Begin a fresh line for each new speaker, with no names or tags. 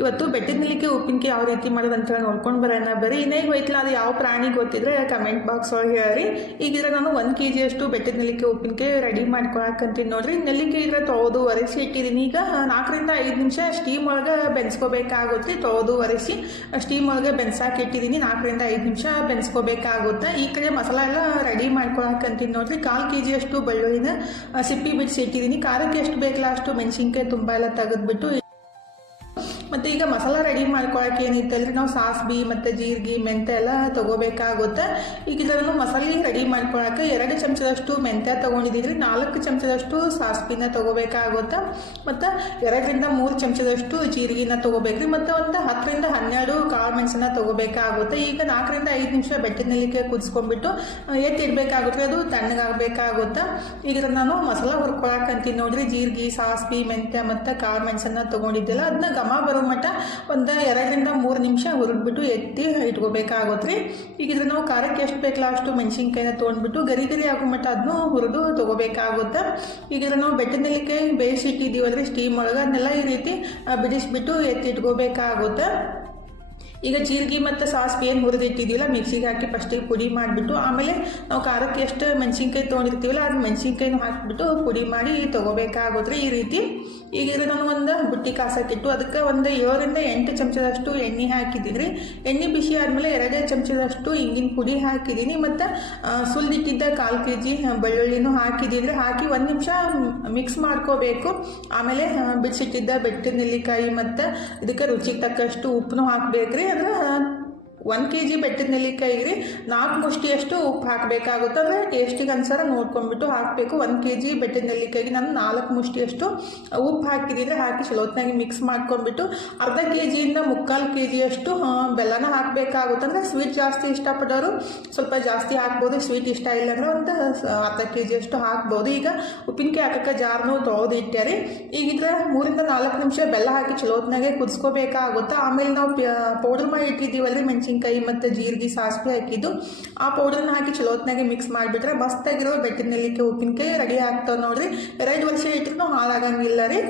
ಇವತ್ತು ಬೆಟ್ಟದ ನಿಲ್ಲಿಕೆ ಉಪ್ಪಿನಕಾಯಿ ಯಾವ ರೀತಿ ಮಾಡೋದು ಅಂತ ಹೇಳಿ ನೋಡ್ಕೊಂಡು ಬರೋಣ. ಬರೀ ಇನ್ನೇ ಹೋಯ್ತಲ್ಲ, ಅದು ಯಾವ ಪ್ರಾಣಿ ಗೊತ್ತಿದ್ರೆ ಕಮೆಂಟ್ ಬಾಕ್ಸ್ ಒಳಗೆ ಹೇಳಿ. ಈಗಿದ್ರೆ ನಾನು ಒಂದು ಕೆ ಜಿಯಷ್ಟು ಬೆಟ್ಟದ ನಿಲ್ಲಿಕೆ ಉಪ್ಪಿನಕಾಯಿ ರೆಡಿ ಮಾಡ್ಕೊಳಕಂತೀನಿ ನೋಡ್ರಿ. ನೆಲ್ಲಿಕೆ ಇದ್ರೆ ತೊಳೆದು ಒರೆಸಿ ಇಟ್ಟಿದ್ದೀನಿ ಈಗ ನಾಲ್ಕರಿಂದ ಐದು ನಿಮಿಷ ಸ್ಟೀಮ್ ಒಳಗೆ ಬೆನ್ಸ್ಕೋಬೇಕಾಗುತ್ತೆ. ತೊಳೆದು ಒರೆಸಿ ಸ್ಟೀಮ್ ಒಳಗೆ ಬೆನ್ಸಾಕಿ ಇಟ್ಟಿದ್ದೀನಿ ನಾಲ್ಕರಿಂದ ಐದು ನಿಮಿಷ ಬೆನ್ಸ್ಕೋಬೇಕಾಗುತ್ತೆ. ಈ ಕಡೆ ಮಸಾಲ ಎಲ್ಲ ರೆಡಿ ಮಾಡ್ಕೊಳಕಂತೀನಿ ನೋಡ್ರಿ. ಕಾಲು ಕೆ ಜಿಯಷ್ಟು ಬೆಳ್ಳುಳ್ಳಿನ ಸಿಪ್ಪಿ ಬಿಡಿಸಿ ಇಟ್ಟಿದ್ದೀನಿ ಖಾರಕ್ಕೆ ಎಷ್ಟು ಬೇಕಲ್ಲ ಅಷ್ಟು ಮೆಣಸಿನ್ಕಾಯಿ ತುಂಬ ಎಲ್ಲ ತೆಗೆದ್ಬಿಟ್ಟು ಮತ್ತು ಈಗ ಮಸಾಲ ರೆಡಿ ಮಾಡ್ಕೊಳಕ್ಕೆ ಏನಿತ್ತಲ್ರಿ ನಾವು ಸಾಸ್ಬಿ, ಮತ್ತು ಜೀರಿಗೆ, ಮೆಂತ್ಯ ಎಲ್ಲ ತಗೋಬೇಕಾಗುತ್ತೆ. ಈಗ ಇದನ್ನು ಮಸಾಲೆ ರೆಡಿ ಮಾಡ್ಕೊಳಕ್ಕೆ ಎರಡು ಚಮಚದಷ್ಟು ಮೆಂತ್ಯ ತೊಗೊಂಡಿದ್ದೀರಿ ನಾಲ್ಕು ಚಮಚದಷ್ಟು ಸಾಸ್ಬಿನ ತಗೋಬೇಕಾಗುತ್ತೆ. ಮತ್ತು ಎರಡರಿಂದ ಮೂರು ಚಮಚದಷ್ಟು ಜೀರಿಗೆನ ತೊಗೋಬೇಕ್ರಿ. ಮತ್ತು ಒಂದು ಹತ್ತರಿಂದ ಹನ್ನೆರಡು ಕಾಳು ಮೆಣಸನ್ನ ತಗೋಬೇಕಾಗುತ್ತೆ. ಈಗ ನಾಲ್ಕರಿಂದ ಐದು ನಿಮಿಷ ಬೆಟ್ಟದ ನೆಲ್ಲಿಕಾಯಿ ಕುದಿಸ್ಕೊಂಡ್ಬಿಟ್ಟು ಎತ್ತಿಡಬೇಕಾಗುತ್ತೆ. ಅದು ತಣ್ಣಗಾಗಬೇಕಾಗುತ್ತೆ. ಈಗ ನಾನು ಮಸಾಲ ಹುರ್ಕೊಳಕ್ಕಂತೀನಿ ನೋಡ್ರಿ. ಜೀರಿಗೆ, ಸಾಸ್ಬಿ, ಮೆಂತ್ಯ ಮತ್ತು ಕಾಳು ಮೆಣಸನ್ನ ತಗೊಂಡಿದ್ದೆಲ್ಲ. ಅದನ್ನ ಘಮ ಬರೋ ಮಟ್ಟ ಒಂದು ಎರಡರಿಂದ ಮೂರು ನಿಮಿಷ ಹುರಿದ್ಬಿಟ್ಟು ಎತ್ತಿ ಇಟ್ಕೋಬೇಕಾಗುತ್ತೆ ಈಗ ಇದ್ರ ನಾವು ಖಾರಕ್ಕೆ ಎಷ್ಟು ಬೇಕಲ್ಲ ಅಷ್ಟು ಮೆಣಸಿನ್ಕಾಯಿನ ತೊಗೊಂಡ್ಬಿಟ್ಟು ಗರಿ ಗರಿ ಆಗೋ ಮಟ್ಟ ಅದನ್ನು ಹುರಿದು ತೊಗೋಬೇಕಾಗುತ್ತೆ. ಈಗ ಇದ್ರ ನಾವು ಬೆಟ್ಟದ ನೆಲ್ಲಿಕಾಯಿ ಬೇಯಿಸಿ ಅಂದರೆ ಸ್ಟೀಮ್ ಒಳಗೆ. ಅದನ್ನೆಲ್ಲ ಈ ರೀತಿ ಬಿಡಿಸ್ಬಿಟ್ಟು ಎತ್ತಿ ಇಟ್ಕೋಬೇಕಾಗುತ್ತೆ. ಈಗ ಜೀರಿಗೆ ಮತ್ತು ಸಾಸ್ಗೆ ಏನು ಹುರಿದಿಟ್ಟಿದ್ದೀವಲ್ಲ ಮಿಕ್ಸಿಗೆ ಹಾಕಿ ಫಸ್ಟಿಗೆ ಪುಡಿ ಮಾಡಿಬಿಟ್ಟು, ಆಮೇಲೆ ನಾವು ಖಾರಕ್ಕೆ ಎಷ್ಟು ಮೆಣಸಿನ್ಕಾಯಿ ತೊಗೊಂಡಿರ್ತೀವಲ್ಲ ಅದು ಮೆಣಸಿನ್ಕಾಯಿನೂ ಹಾಕಿಬಿಟ್ಟು ಪುಡಿ ಮಾಡಿ ತೊಗೋಬೇಕಾಗೋದ್ರೆ ಈ ರೀತಿ. ಈಗ ಇದನ್ನು ನಾನು ಒಂದು ಬುಟ್ಟಿ ಕಾಸಕ್ಕಿಟ್ಟು ಅದಕ್ಕೆ ಒಂದು ಏಳರಿಂದ ಎಂಟು ಚಮಚದಷ್ಟು ಎಣ್ಣೆ ಹಾಕಿದ್ದೀನಿ. ಎಣ್ಣೆ ಬಿಸಿ ಆದಮೇಲೆ ಎರಡೇ ಚಮಚದಷ್ಟು ಹಿಂಗಿನ ಪುಡಿ ಹಾಕಿದ್ದೀನಿ. ಮತ್ತು ಸುಲಿದಿಟ್ಟಿದ್ದ ಕಾಲು ಕೆ ಜಿ ಬೆಳ್ಳುಳ್ಳಿನೂ ಹಾಕಿದ್ದೀನಿ. ಹಾಕಿ ಒಂದು ನಿಮಿಷ ಮಿಕ್ಸ್ ಮಾಡ್ಕೋಬೇಕು. ಆಮೇಲೆ ಬಿಡಿಸಿಟ್ಟಿದ್ದ ಬೆಟ್ಟ ನೆಲ್ಲಿಕಾಯಿ ಮತ್ತು ಇದಕ್ಕೆ ರುಚಿಗೆ ತಕ್ಕಷ್ಟು ಉಪ್ಪನ್ನು ಹಾಕಬೇಕ್ರಿ. ಅಂದ್ರೆ ಒಂದು ಕೆ ಜಿ ಬೆಟ್ಟದ ನೆಲ್ಲಿಕಾಯಿಗೆ ರೀ ನಾಲ್ಕು ಮುಷ್ಟಿಯಷ್ಟು ಉಪ್ಪು ಹಾಕಬೇಕಾಗುತ್ತೆ. ಅಂದರೆ ಟೇಸ್ಟಿಗೆ ಅನುಸಾರ ನೋಡ್ಕೊಂಡ್ಬಿಟ್ಟು ಹಾಕಬೇಕು. ಒಂದು ಕೆ ಜಿ ಬೆಟ್ಟದ ನೆಲ್ಲಿಕಾಯಿಗೆ ನಾನು ನಾಲ್ಕು ಮುಷ್ಟಿಯಷ್ಟು ಉಪ್ಪು ಹಾಕಿದ್ದೀನಿ ಹಾಕಿ ಚಲೋತ್ನಾಗಿ ಮಿಕ್ಸ್ ಮಾಡ್ಕೊಂಡ್ಬಿಟ್ಟು ಅರ್ಧ ಕೆ ಜಿಯಿಂದ ಮುಕ್ಕಾಲು ಕೆ ಜಿಯಷ್ಟು ಬೆಲ್ಲನ ಹಾಕಬೇಕಾಗುತ್ತೆ. ಅಂದರೆ ಸ್ವೀಟ್ ಜಾಸ್ತಿ ಇಷ್ಟಪಡೋರು ಸ್ವಲ್ಪ ಜಾಸ್ತಿ ಹಾಕ್ಬೋದು. ಸ್ವೀಟ್ ಇಷ್ಟ ಇಲ್ಲ ಅಂದ್ರೆ ಒಂದು ಅರ್ಧ ಕೆ ಜಿಯಷ್ಟು ಹಾಕ್ಬೋದು. ಈಗ ಉಪ್ಪಿನಕಾಯಿ ಹಾಕಕ್ಕೆ ಜಾರ್ನು ತೊಳೆದು ಇಟ್ಟಾರಿ. ಈಗ ಇದ್ರ ಮೂರಿಂದ ನಾಲ್ಕು ನಿಮಿಷ ಬೆಲ್ಲ ಹಾಕಿ ಚಲೋತ್ನಾಗೆ ಕುದಿಸ್ಕೋಬೇಕಾಗುತ್ತೆ. ಆಮೇಲೆ ನಾವು ಪೌಡರ್ ಮಾಡಿ ಇಟ್ಟಿದ್ದೀವಲ್ರಿ ಮೆಣಸಿನ್ಕಾಯಿ ಮತ್ತು ಜೀರಿಗೆ ಸಾಸಿವೆ ಹಾಕಿದ್ದು, ಆ ಪೌಡರ್ನ ಹಾಕಿ ಚಲೋತ್ನಾಗೆ ಮಿಕ್ಸ್ ಮಾಡಿಬಿಟ್ರೆ ಮಸ್ತಾಗಿರೋ ಬೆಟ್ಟದ ನೆಲ್ಲಿಕಾಯಿ ಉಪ್ಪಿನಕಾಯಿ ರೆಡಿ ಆಗ್ತಾವೆ ನೋಡಿರಿ. ಎರಡು ವರ್ಷ ಇಟ್ಟರು ಹಾಳಾಗಂಗಿಲ್ಲ ರೀ.